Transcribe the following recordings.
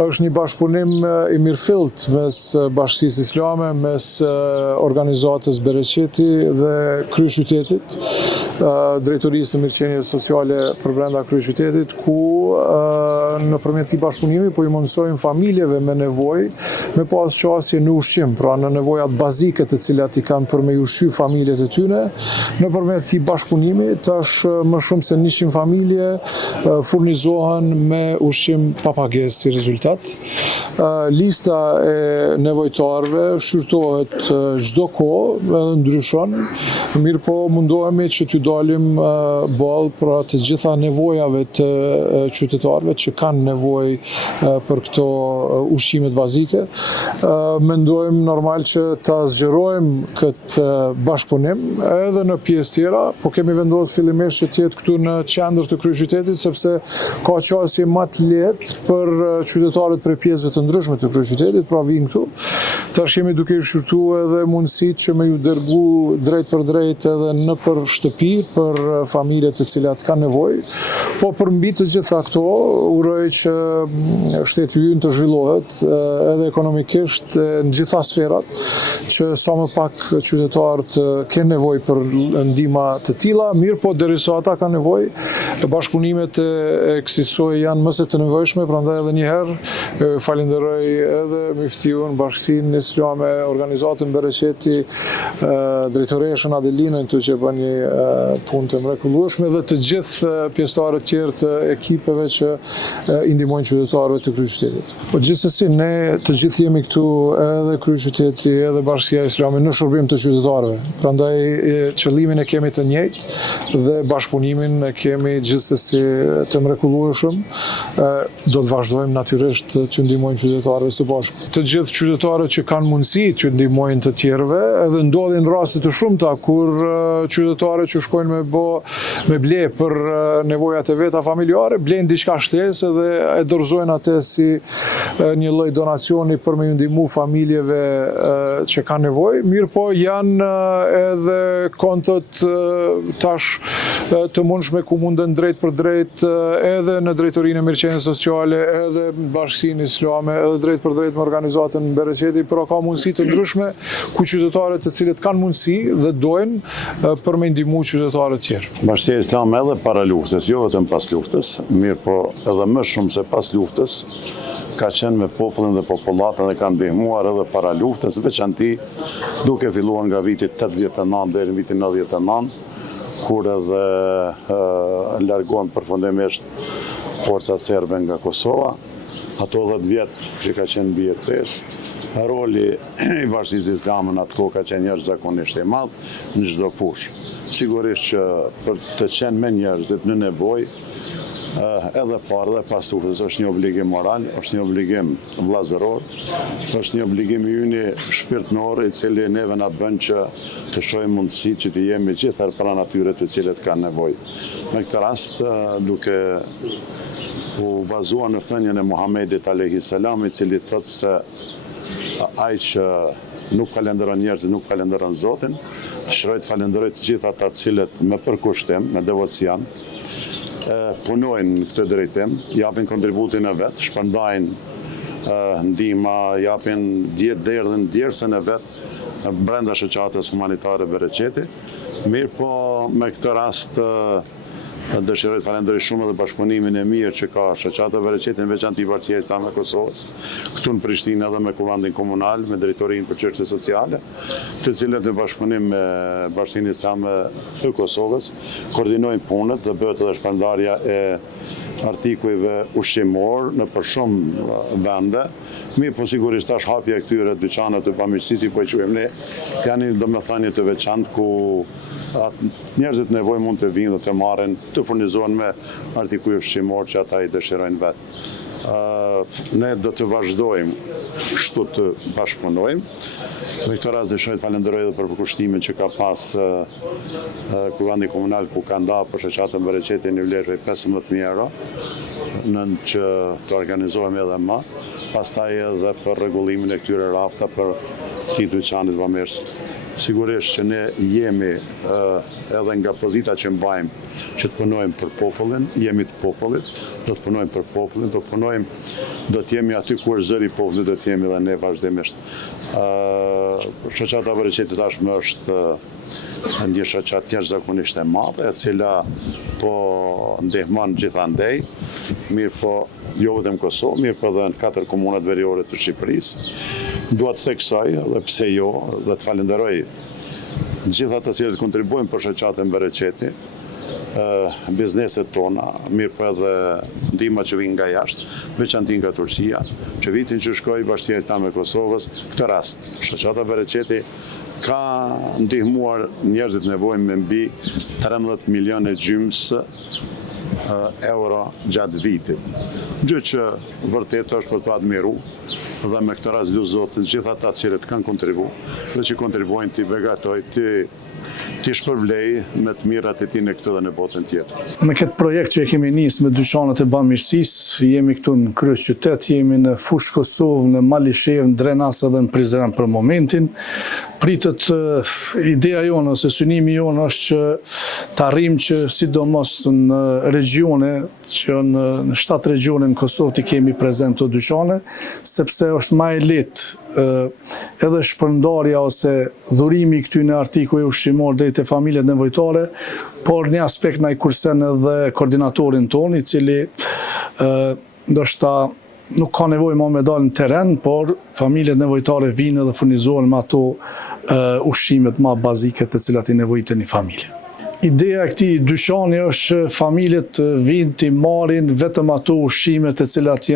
Është një bashkëpunim I mirëfillt mes Bashkisë Islame, mes organizatës Bereqeti dhe kryeqytetit, drejtorisë të mirëqenies sociale për brenda kryeqytetit, ku nëpërmjet këtij bashkëpunimi po I mundsojmë familjeve me nevojë me pas qasje në ushqim, pra në nevojat bazike të cilat I kanë për me ushqy familjet e tyre. Nëpërmjet këtij bashkëpunimi tash më shumë se 100 familje furnizohen me ushqim pa pagesë si rezultat. Lista e nevojtarëve shqyrtohet çdo kohë edhe ndryshon, mirë po mundohemi që t'ju dalim ballë për të gjitha nevojave të qytetarëve që kanë nevojë për këto ushqimet bazike. Mendojmë normal që ta zgjerojmë këtë bashkëpunim edhe në pjesë tjera, po kemi vendosur fillimisht që të jetë këtu në qendër të kryeqytetit, sepse ka qasje më të lehtë për qytetarët prej pjesëve të ndryshme të kryeqytetit, pra vinë këtu. Tash jemi duke I shqyrtuar edhe mundësitë që me ju dërgu drejt për drejt edhe nëpër shtëpi për familjet të cilat kanë nevojë. Po përmbi të gjitha këto, uroj që shteti ynë të zhvillohet edhe ekonomikisht në gjitha sferat, që sa më pak qytetarët kenë nevojë për ndihma të tilla, mirë po derisa ata kanë nevojë, bashkëpunimet e kësaj soje janë më se të nevojshme, prandaj edhe një herë falenderoj edhe Myftiun, Bashkinë Islame, organizatën Bereqeti, drejtoreshën Adelinën që bën një punë të mrekullueshme dhe të gjithë pjesëtarët tjerë të ekipeve që I ndihmojnë qytetarëve të kryeqytetit. Po gjithsesi ne të gjithë jemi këtu, edhe kryeqyteti, edhe Bashkia Islame në shërbim të qytetarëve. Prandaj qëllimin e kemi të njëjtë dhe bashkëpunimin e kemi gjithsesi të mrekullueshëm. Do të vazhdojmë natyrisht që ndihmojnë qytetarëve së bashku. Të gjithë qytetarët që kanë mundësi që ndihmojnë të tjerëve, edhe ndodhin raste të shumta kur qytetarët që shkojnë me ble për nevojat e veta familjare, blejnë diçka shtesë dhe e dorëzojnë atë si një lloj donacioni për me ju ndihmu familjeve që kanë nevojë. Mirë po janë edhe kontot tash të mundshme ku munden drejt për drejt edhe në drejtorinë e mirëqenies sociale, edhe Bashkinë Islame, edhe drejt për drejt me organizatën Bereqeti, por ka mundësi të ndryshme ku qytetarët të cilët kanë mundësi dhe dojnë për me ndihmu qytetarët tjerë. Bashkia Islame edhe para luftës, jo vetëm pas luftës, mirë po edhe më shumë se pas luftës, ka qenë me popullin dhe popullatën dhe kanë ndihmuar edhe para luftës, veçanti duke filluar nga viti 89 deri në vitin 99, kur edhe largohen përfundimisht forcat serbe nga Kosova. Ato 10 vjet që ka qenë mbi jetesë, roli I Bashkisë Islame në atë kohë ka qenë jashtëzakonisht I madh në çdo fushë. Sigurisht që për të qenë me njerëzit në nevojë, edhe parë dhe pas luftës është një obligim moral, është një obligim vllazëror, është një obligim I yni shpirtënor I cili neve na bën që të shohim mundësi që të jemi gjithëherë pranë atyre të cilët kanë nevojë. Në këtë rast, duke u bazuar në thënien e Muhamedit alayhis salam, I cili thotë se ai që nuk falenderon njerëzit, nuk falenderon Zotin, dëshiroj të falenderoj të gjithë ata të cilët me përkushtim, me devotshëm, punojnë në këtë drejtim, japin kontributin e vet, shpërndajnë ndihma, japin derdhën djersën e vet brenda shoqatës humanitare Bereqeti. Mirë po me këtë rast dëshiroj të falenderoj shumë edhe bashkëpunimin e mirë që ka shoqata Bereqeti, në veçantë Bashkia Islame e Kosovës, këtu në Prishtinë edhe me kuvendin komunal, me drejtorinë për çështje sociale, të cilët në bashkëpunim me Bashkinë Islame të Kosovës koordinojnë punët dhe bëhet edhe shpërndarja e artikujve ushqimor në për shumë vende. Mirë po sigurisht tash hapja e këtyre dyqaneve të pamëqësisë, si po e quajmë ne, janë domethënie të veçantë ku njerëzit nevojë mund të vinë dhe të marrin, të furnizohen me artikuj ushqimor që ata I dëshirojnë vetë. Ne do të vazhdojmë kështu të bashkëpunojmë. Në këtë rast dëshiroj të falenderoj edhe për përkushtimin që ka pas kuvendi komunal ku ka nda për shoqatën Bereqeti në vlerë 15.000 euro, në që të organizohemi edhe më, pastaj edhe për rregullimin e këtyre rafta për këtij dyqanit bamirës. Sigurisht që ne jemi edhe nga pozita që mbajmë që të punojmë për popullin, jemi të popullit, do të punojmë për popullin, do të jemi aty kur zëri i popullit, do të jemi dhe ne vazhdimisht. Shoqata Bereqeti tashmë është një shoqatë jashtëzakonisht e madhe, e cila po ndihmon gjithandej, mirë po jo vetëm Kosovë, mirë po edhe në 4 komunat veriore të Shqipërisë. Dua të theksoj, dhe pse jo, dhe të falenderoj gjithë ata që kontribuojnë për shoqatën Bereqeti, bizneset tona, mirë po edhe ndihma që vijnë nga jashtë, veçanti nga Turqia, që vitin që shkoi Bashkia Islame e Kosovës, këtë rast, shoqata Bereqeti ka ndihmuar njerëzit nevojë me mbi 13 milionë euro gjatë vitit. Gjë që vërtet është për të admiru dhe me këtë rast lutë Zotin gjithë ata që kanë kontribuar dhe që kontribuojnë të begatoj, të shpërblej me të mirat e tij në këtë dhe në botën tjetër. Me këtë projekt që e kemi nisë me dyqanet e bamirësisë, jemi këtu në kryeqytet, jemi në Fushë Kosovë, në Malishev, në Drenas edhe në Prizren për momentin. Pritet ideja jonë ose synimi jonë është që të arrijmë që sidomos në regione, që në 7 regione në Kosovë të kemi prezent të dyqane, sepse është më e lehtë edhe shpërndarja ose dhurimi këtyre artikuj ushqimor drejt te familjet nevojtare, por një aspekt na i kursen edhe koordinatorin ton, i cili ndoshta nuk ka nevojë më me dalë në teren, por familjet nevojtare vinë dhe furnizohen me ato ushqimet më bazike të cilat i nevojiten një familje. Ideja e këtij dyqani është familjet vinë të marrin vetëm ato ushqime të cilat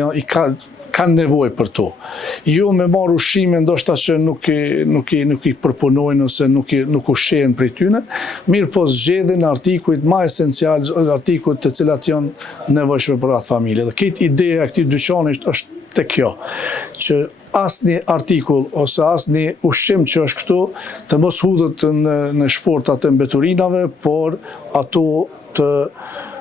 kanë nevojë për to. Jo me marrë ushqime ndoshta që nuk i përpunojnë ose nuk ushqehen prej tyne, mirë po zgjedhin artikujt më esencial, artikujt të cilat janë nevojshme për atë familje. Dhe këtë ideja e këtij dyqani është tek kjo, që asnjë artikull ose asnjë ushqim që është këtu të mos hudhet në shportat e mbeturinave, por ato të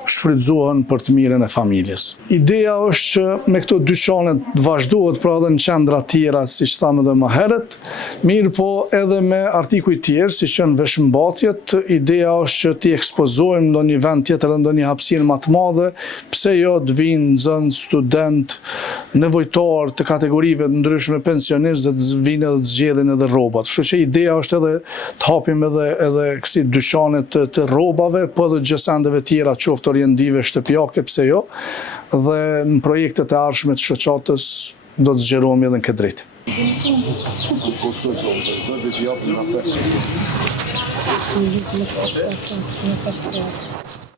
shfrytëzohen për të mirën e familjes. Ideja është që me këto dyqane vazhdohet pra edhe në qendra tjera, siç thamë edhe më herët, mirë po edhe me artikuj tjerë, siç janë veshmbathjet, ideja është që t'i ekspozojmë në një vend tjetër dhe në një hapësirë më të madhe, pse jo të vinë nxënës, student, nevojtar të kategorive të ndryshme, pensionistë, dhe të vinë edhe të zgjedhin edhe rrobat. Kështu që ideja është edhe të hapim edhe kësi dyqane të rrobave, po edhe gjësendeve tjera, qoftë orientive shtëpiake, pse jo, dhe në projektet e ardhshme të shoqatës do të zgjerohemi edhe në këtë drejtim.